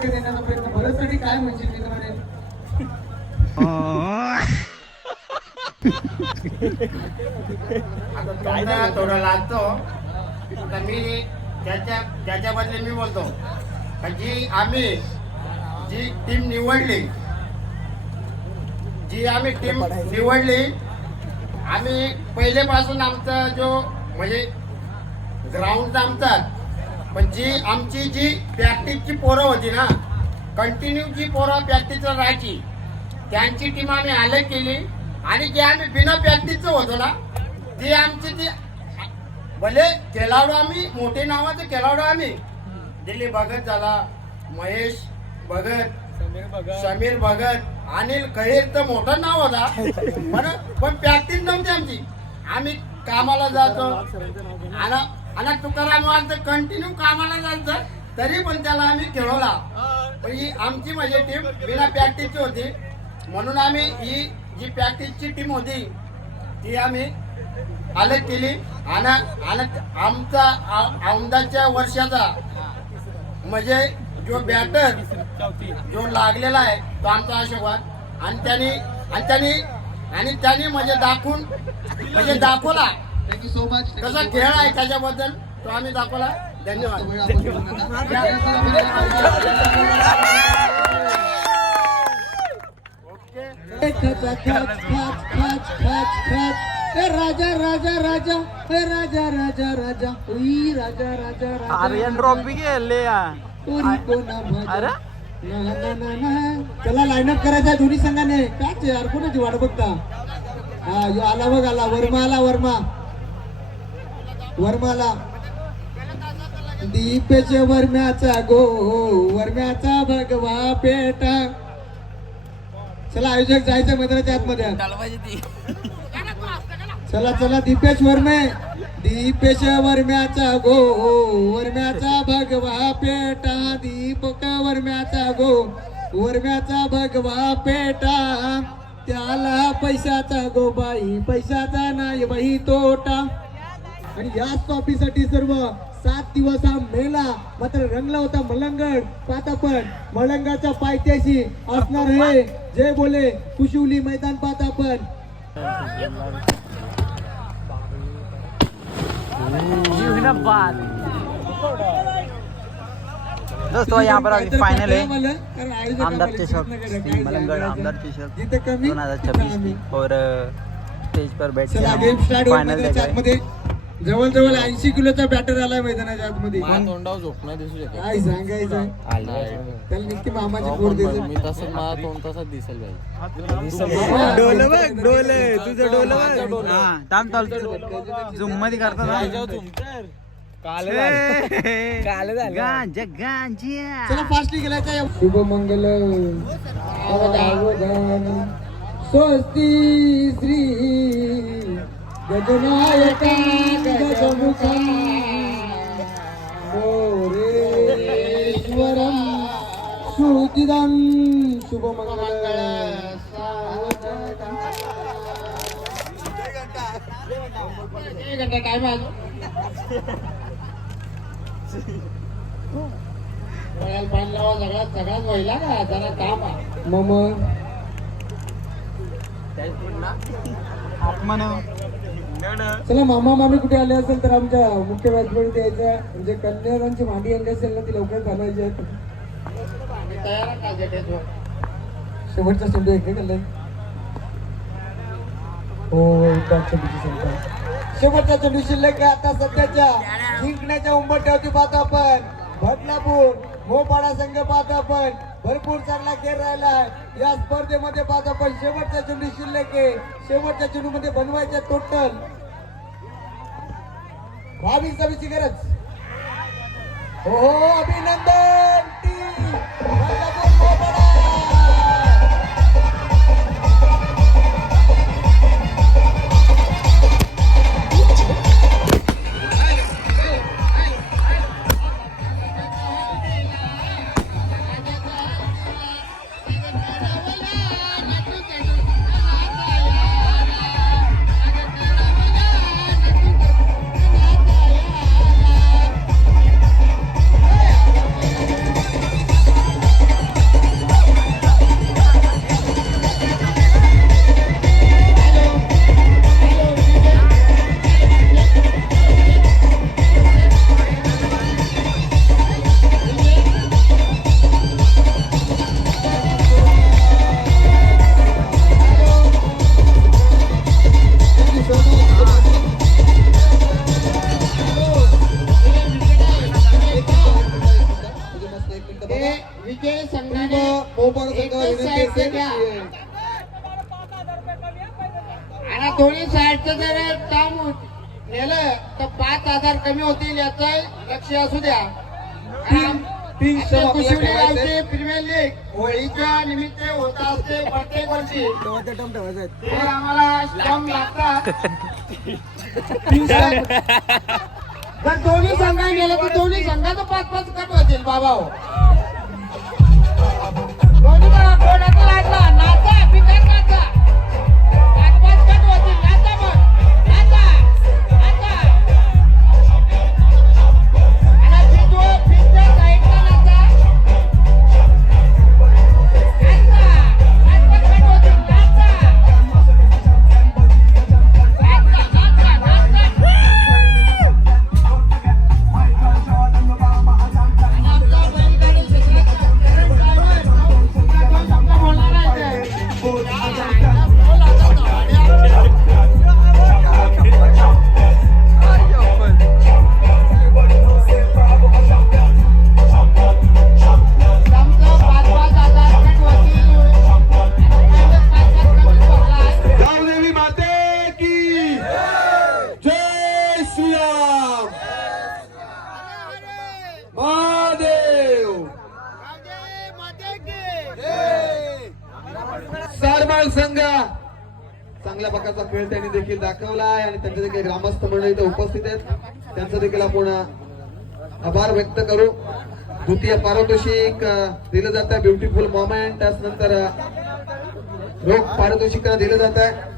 टक्के देण्याचा प्रयत्न भरतसाठी काय म्हणशील मित्राने? आता थोडं लागतो तर मी त्याच्याबद्दल मी बोलतो जी आम्ही जी टीम निवडली आम्ही पहिलेपासून आमचा जो म्हणजे ग्राउंड आमचाच पण जी आमची जी प्रॅक्टिसची पोरं होती ना कंटिन्यू जी पोरं प्रॅक्टिसला राहायची त्यांची टीम आम्ही अलग केली आणि जे आम्ही बिना प्रॅक्टिसचं होतो ना ती आमची ती भले खेळाडू आम्ही मोठे नावाचे खेळाडू आम्ही दिलीप भगत झाला महेश भगत समीर भगत अनिल खैर तर मोठं नाव होता पण प्रॅक्टिस नव्हती आमची आम्ही कामाला जातो आणि तुकाराम तर कंटिन्यू कामाला जायचं तरी पण त्याला आम्ही खेळवला पण ही आमची माझी टीम बिना प्रॅक्टिसची होती म्हणून आम्ही ही जी प्रॅक्टिसची टीम होती ती आम्ही अलग केली आणि आमचा औंधाच्या वर्षाचा म्हणजे जो बॅटर जो लागलेला आहे तो आमचा आशीर्वाद आणि त्यांनी म्हणजे दाखवला कसा खेळ आहे त्याच्याबद्दल तो आम्ही दाखवला. धन्यवाद. राजा राजा राजा राजा राजा राजा उई राजा राजा राजा आर्यन ट्रॉफी गेले अरे चला लाईनअप करायचा दोन्ही संघाने काच यार कोणाची वाट बघता. हा यो आला बघ आला वर्माला दीपेश वर्म्याचा गो वर्म्याचा भगवा पेटा. चला आयोजक जायचं मैदानाच्या आतमध्ये. चला दीपेश वर्म्याचा गो वर्म्याचा भगवा पेटा दीपक वर्म्याचा गो वर्म्याचा भगवा पेटा त्याला पैशाचा गो बाई पैशाचा नाही बाई तोटा. आणि याच टॉपीसाठी सर्व 7 दिवस हा मेला मात्र रंगला होता मलंगड पातापण मलंगाच्या पायथ्याशी असणार हे जय बोले कुशिवली मैदान पातापण. दोस्तों यहाँ पर अभी फाइनल है आमदार चषक मलंगड आमदार चषक 2026 और स्टेज पर बैठ के फाइनल देखा. जवळ 80 किलोचा बॅटर आलाय मैदानाच्या आतमध्ये. तोंडावर झोपणार दिसू शकत काय सांगायचं त्याला निश्चित मामाची पोर द्यायचं मी तसं मला तोंड तसंच दिसेल डोल बघ डोल तुझं डोल बघ. हा थांब चाल झूम मध्ये करता ना गांजा गांजा. चला फास्टली गेलायचा. शुभ मंगल स्वस्ती श्री गजनायका गजमुखा मोरेश्वरम श्रुतिदं शुभमंगल. टाइम सगळ्यात व्हायला ना जरा काम मग चला मामा मामी कुठे आले असेल तर आमच्या मुख्य व्यासपीठ द्यायच्या म्हणजे कन्यादानची मांडी आणली असेल ना ती लवकर घालायची आहे. शेवटचा चेंडू एक घाललाय. हो शेवटचा चेंडू शिल्लक आहे आता सध्याच्या जिंकण्याच्या उंबरठ्यावरती पाहतो आपण. बदलापूर मोपाडा संघ पाहतो आपण. भरपूर चांगला खेळ राहिला या स्पर्धेमध्ये पाहतो आपण. शेवटचा चेंडू शिल्लक आहे. शेवटच्या चेंडू मध्ये बनवायच्या टोटल 22 गरज. हो अभिनंदन टीम बदलापूर मोपाडा. गोपाळ संघावर विनंती असेल की आणि दोन्ही साईडचं जर काम नेलं तर 5,000 कमी होतील याचं लक्ष असू द्या. तीन स्टंप आपल्याला ठेवायचे. प्रीमियर लीग होळीच्या निमित्त होत असते प्रत्येक वर्षी. ते आम्हाला स्टंप लागतात. तीन स्टंप जर दोन्ही संघाने गेलं तर दोन्ही संघाचं 5-5 कट होतील बाबा हो. दोन्ही कोणाचा लागला नाचा बिगर नाचा 5-5 कट होतील. नाचा मग नाचा नाचा आणि फिरच्या साईडला नाचा रावदेवी माते की जय श्रीराम महादेव सारमाळ संघ चांगल्या प्रकारचा खेळ त्यांनी देखील दाखवला आहे आणि त्यांचे देखील ग्रामस्थ मंडळी इथे उपस्थित आहेत त्यांचं देखील आपण आभार व्यक्त करू. द्वितीय पारितोषिक दिलं जात आहे. ब्युटिफुल मोमेंट त्यानंतर रोख पारितोषिक दिलं जात आहे.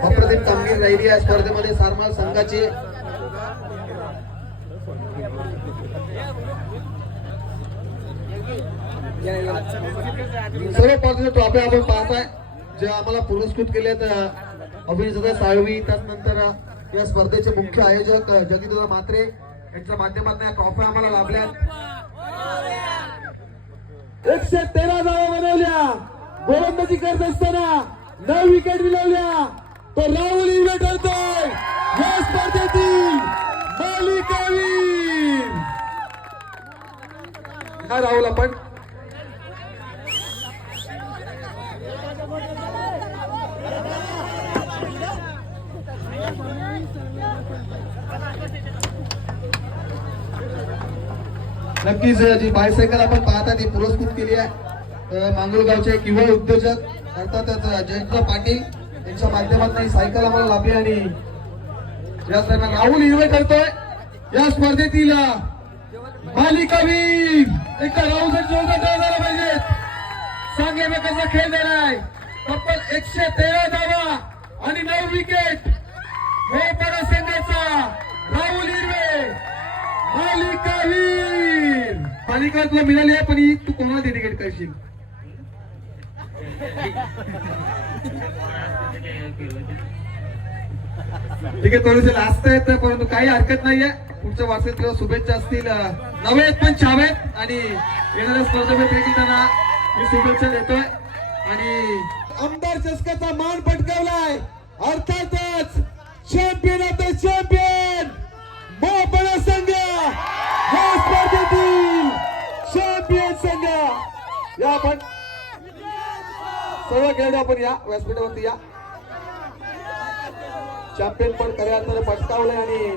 अप्रतिम कामगिरी राहिली या स्पर्धेमध्ये सारमाळ संघाची. सर्व स्पर्धेचे ट्रॉफी आपण पाहताय जे आम्हाला पुरस्कृत केले अभिनेता साळवी त्यानंतर या स्पर्धेचे मुख्य आयोजक जगदीश म्हात्रे यांच्या माध्यमातून या ट्रॉफी आम्हाला लाभल्या. 113 धावा बनवल्या. गोलंदाजी करत असताना 9 विकेट मिळवल्या. तो राहुल इवे ठरतोय या स्पर्धेतील मालिकावीर. हा राहुल आपण नक्कीच जी बायसायकल आपण पाहता ती पुरस्कृत केली आहे मांगुळगावचे किंवा उद्योजक अर्थातच जयंत पाटील यांच्या माध्यमातून ही सायकल आम्हाला लाभली आणि या दरम्यान राहुल हिरवे करतोय या स्पर्धेतील मालिकावीर. एक राहुलसाठी जोरदार झाला पाहिजे. सांगे कसा खेळ झालाय. तब्बल 113 धावा आणि 9 विकेट. मोहपाडा संघाचा राहुल हिरवे मालिकावीर. मालिका तुला मिळाली आहे पण ही तू कोणाला डेडिकेट करशील? ठीक आहे थोडेसे लास्ट आहेत परंतु काही हरकत नाहीये. पुढच्या वार्षिक शुभेच्छा असतील. नवे आहेत पण छाव आहेत आणि येणाऱ्या स्पर्धेपैकी त्यांना मी शुभेच्छा देतोय. आणि आमदार चषकाचा मान पटकावलाय. अर्थातच champion of the champion Mohpada संघ या स्पर्धेतील चॅम्पियन संघ. या आपण सर्व खेळाडू आपण या व्यासपीठावरती या. चॅम्पियन पण खऱ्या अर्थाने पटकावलंय आणि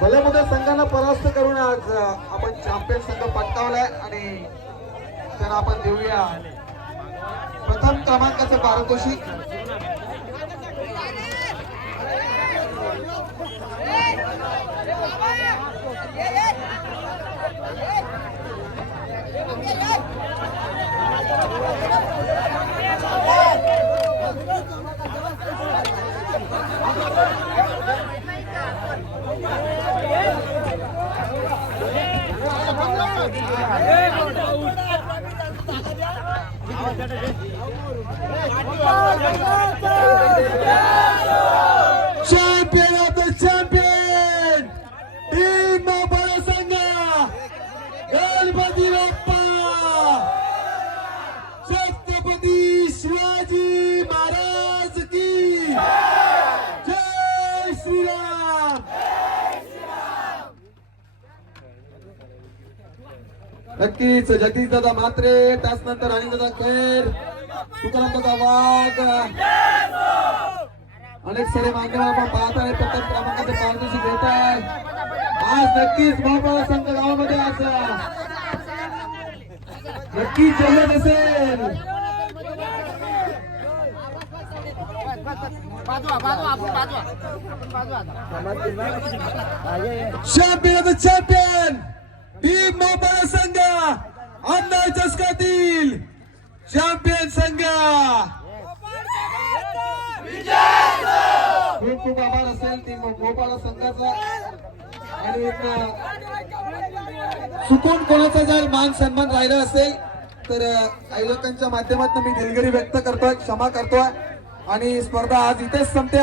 भल्या मोठ्या संघांना परास्त करून आज आपण चॅम्पियन संघ पटकावलाय आणि त्यांना आपण देऊया प्रथम क्रमांकाचं पारितोषिक. Champion of the champion, Team Mohpaडा संघ, गणपती बाप्पा, छत्रपती शिवाजी महाराज की जय श्रीराम. नक्कीच जगदीश दादा मात्रे त्याचनंतर आणि दादा खेर तुकाराम दादा वाघ अनेक सारे मान्यवर आपण पाहत आहे प्रथम क्रमांकाचे पारितोषिक घेत आहे आज नक्कीच मोहपाडा संघ गावामध्ये आज नक्कीच जल्लोष असेल चॅम्पियन चॅम्पियन टीम मोहपाडा संघ आमदार चषकातील चॅम्पियन संघ खूप खूप आभार असेल टीम मोहपाडा संघाचा आणि एक चुकून कोणाचा जर मान सन्मान राहिला असेल तर आयोजकांच्या माध्यमातून मी दिलगिरी व्यक्त करतोय क्षमा करतोय आणि स्पर्धा आज इथेच संपते.